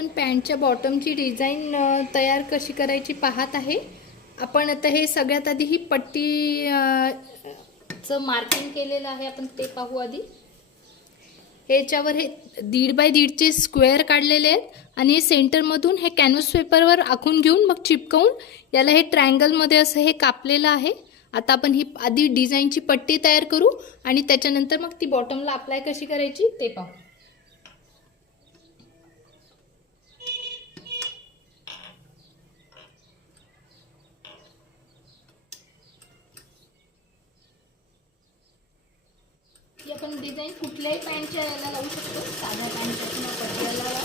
आपण पॅन्टच्या बॉटमची डिझाईन तयार कशी करायची पाहत आहे। आपण आता हे सगळ्यात आधी ही पट्टी चं मार्किंग केलेलं आहे, आपण ते पाहू आधी। याच्यावर हे 1.5 बाय 1.5 चे स्क्वेअर काढलेले आहेत आणि हे सेंटरमधून हे कॅनव्हास पेपरवर आखून घेऊन मग चिपकवून याला हे ट्रायंगलमध्ये असं हे कापलेलं आहे। आता आपण ही आधी डिझाईनची पट्टी तयार करू आणि त्याच्यानंतर मग ती बॉटमला अप्लाय कशी करायची ते पाहू। ही आपण डिझाईन कुठल्याही पॅन्टच्या याला लावू शकतो, साध्या पॅन्टच्या किंवा पट्टीला।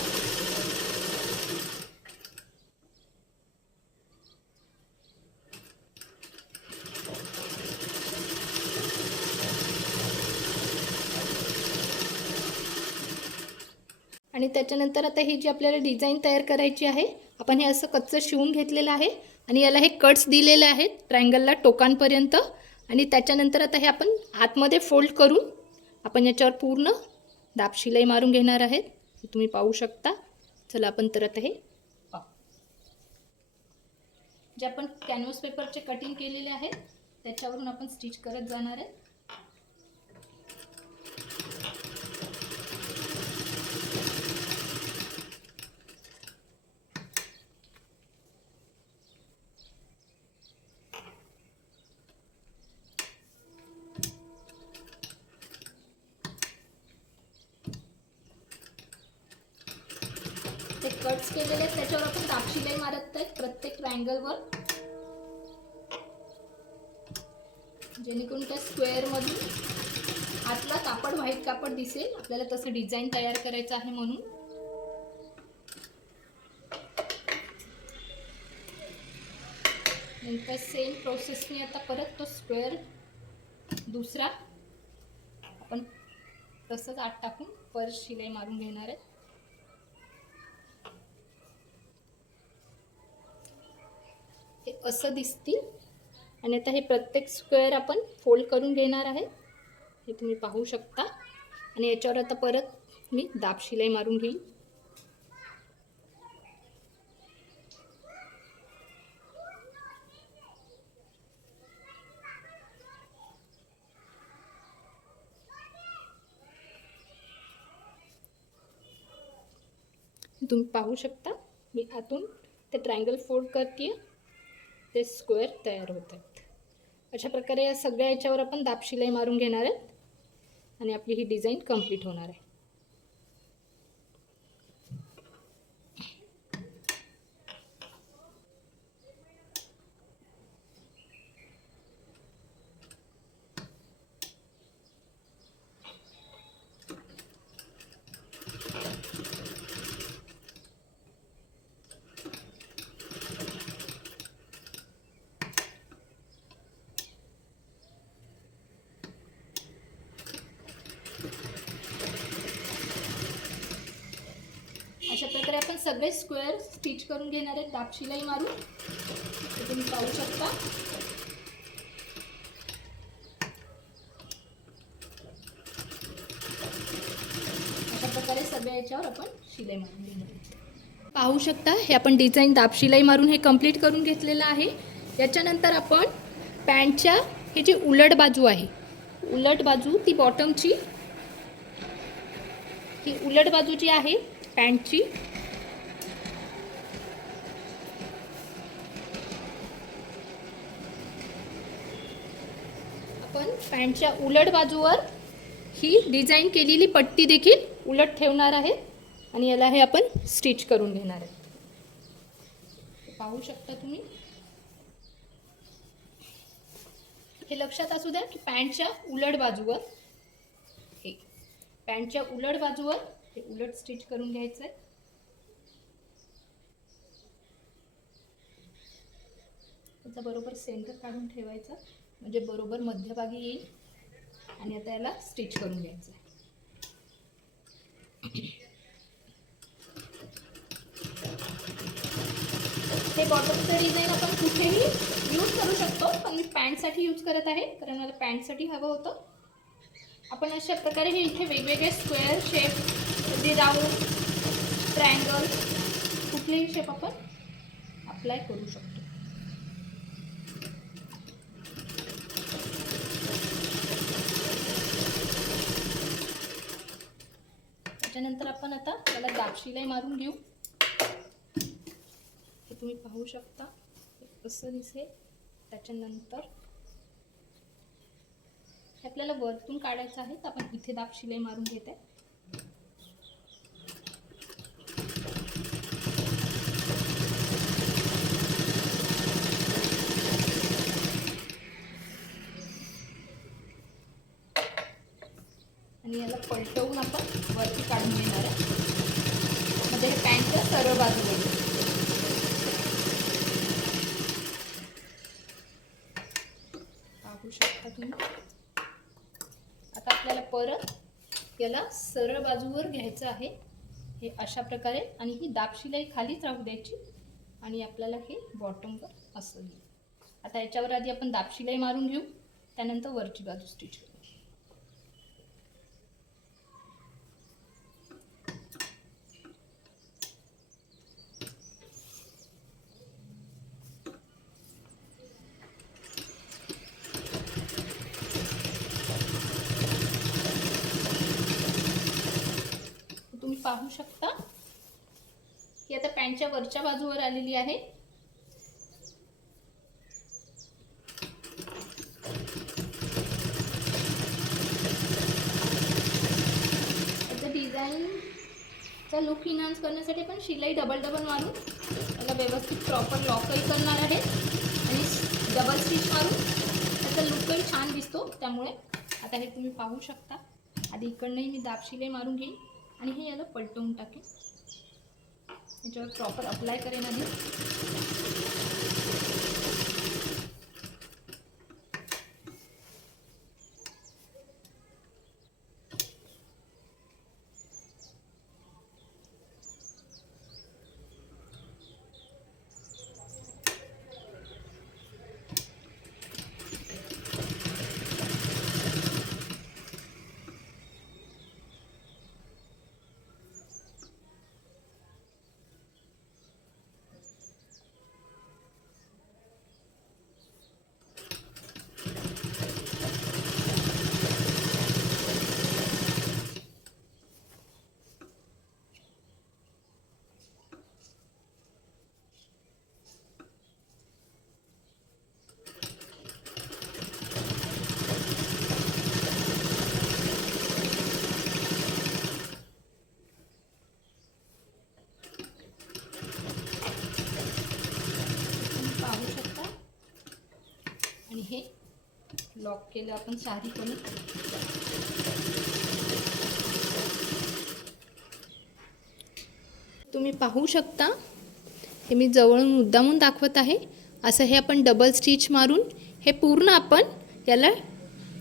आणि त्याच्यानंतर आता ही जी आपल्याला डिझाईन तयार करायची आहे, आपण हे असं कच्चं शिवून घेतलेलं आहे आणि याला हे कट्स दिलेले आहेत ट्रायंगलला टोकांपर्यंत। आणि त्याच्यानंतर आता हे आपण आतमध्ये फोल्ड करून आपण याच्यावर पूर्ण दाब शिलाई मारून घेणार आहेत, हे तुम्ही पाहू शकता। चला आपण तर आता हे पाहू। जे आपण कॅनव्हास पेपरचे कटिंग केलेले आहेत त्याच्यावरून आपण स्टिच करत जाणार आहे। ते कट्स केलेले आहेत त्याच्यावर आपण दाब शिलाई मारत आहेत प्रत्येक ट्रायंगलवर, जेणेकरून त्या स्क्वेअर मधून आतला कापड व्हाईट कापड दिसेल। आपल्याला तसं डिझाईन तयार करायचं आहे म्हणून। नंतर सेम प्रोसेसने आता परत तो स्क्वेअर दुसरा आपण तसंच आत टाकून परत शिलाई मारून घेणार आहे। हे असं दिसतील आणि आता हे प्रत्येक स्क्वेअर आपण फोल्ड करून घेणार आहे, हे तुम्ही पाहू शकता। आणि याच्यावर आता परत मी दाब शिलाई मारून घेईन। तुम्ही पाहू शकता मी आतून ते ट्रायंगल फोल्ड करते, ते स्क्वेअर तयार होत आहेत। अशा प्रकारे या सगळ्या याच्यावर आपण दाब शिलाई मारून घेणार आहेत आणि आपली ही डिझाईन कंप्लीट होणार आहे। अशा प्रकारे आपण सगळे स्क्वेअर स्टिच करून घेणार आहेत दाब शिलाई मारून, हे तुम्ही पाहू शकता। अशा प्रकारे सगळ्या याच्यावर आपण शिलाई मारून घेणार आहोत। पाहू शकता हे आपण डिझाईन दाब शिलाई मारून हे कंप्लीट करून घेतलेलं आहे। याच्यानंतर आपण पॅन्टच्या हे जी उलट बाजू आहे, उलट बाजू ती बॉटमची, ही उलट बाजू जी आहे पॅन्टची, आपण पॅन्टच्या उलट बाजूवर ही डिझाईन केलेली पट्टी देखील उलट ठेवणार आहे आणि याला हे आपण स्टिच करून घेणार आहे, पाहू शकता तुम्ही। हे लक्षात असू द्या की पॅन्टच्या उलट बाजूवर, हे पॅन्टच्या उलट बाजूवर हे उलट स्टिच करून घ्यायचं आहे। त्याचा बरोबर सेंटर काढून ठेवायचा म्हणजे बरोबर मध्यभागी येईल आणि आता याला स्टिच करून घ्यायचं आहे। हे बॉटमचं डिझाईन आपण कुठेही यूज करू शकतो, पण मी पॅन्टसाठी यूज करत आहे कारण मला पॅन्टसाठी हवं होतं। आपण अशा प्रकारे हे इथे वेगवेगळे स्क्वेअर शेप, राउंड, ट्रायंगल कुठलेही शेप आपण अप्लाय करू शकतो. त्याच्यानंतर आपण आता त्याला दाब शिलाई मारून घेऊ. हे तुम्ही पाहू शकता कसं दिसेल. त्याच्यानंतर हे आपल्याला वरतून काढायचं आहे, तर आपण इथे दाब शिलाई मारून घेत आहे. आणि याला पलटवून आपण वरती काढून घेणार आहे. म्हणजे हे पॅन्टच्या सरळ बाजूला पाहू शकता तुम्ही. आता आपल्याला परत याला सरळ बाजूवर घ्यायचं आहे, हे अशा प्रकारे. आणि ही दाब शिलाई खालीच राहू द्यायची आणि आपल्याला हे बॉटमवर असं येईल. आता याच्यावर आधी आपण दाब शिलाई मारून घेऊ, त्यानंतर वरची बाजू स्टिच करू. तुम्ही पाहू शकता की आता पॅन्टच्या वरच्या बाजूवर आलेली आहे. आता डिझाईनचा लुक इन्हान्स करण्यासाठी पण शिलाई डबल मारून त्याला व्यवस्थित प्रॉपर लॉकही करणार आहे आणि डबल स्टिच मारून त्याचा लुकही छान दिसतो. त्यामुळे आता हे तुम्ही पाहू शकता. आधी इकडनंही मी दाब शिलाई मारून घेईन आणि हे याला पलटवून टाकेन. याच्यावर प्रॉपर अप्लाय करेन आधी. आणि हे लॉक केलं आपण साधीपणे. तुम्ही पाहू शकता, हे मी जवळून मुद्दामून दाखवत आहे. असं हे आपण डबल स्टिच मारून हे पूर्ण आपण याला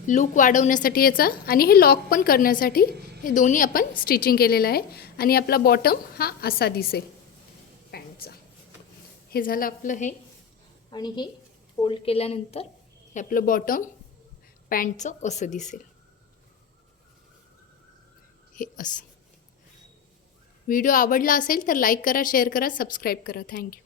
लूक वाढवण्यासाठी याचा आणि हे लॉक पण करण्यासाठी हे दोन्ही आपण स्टिचिंग केलेलं आहे. आणि आपला बॉटम हा असा दिसेल पॅन्टचा. हे झालं आपलं हे. आणि हे फोल्ड केल्यानंतर हे आपलं बॉटम पॅन्टचं असं दिसेल, हे असं. व्हिडिओ आवडला असेल तर लाईक करा, शेअर करा, सबस्क्राईब करा. थँक्यू.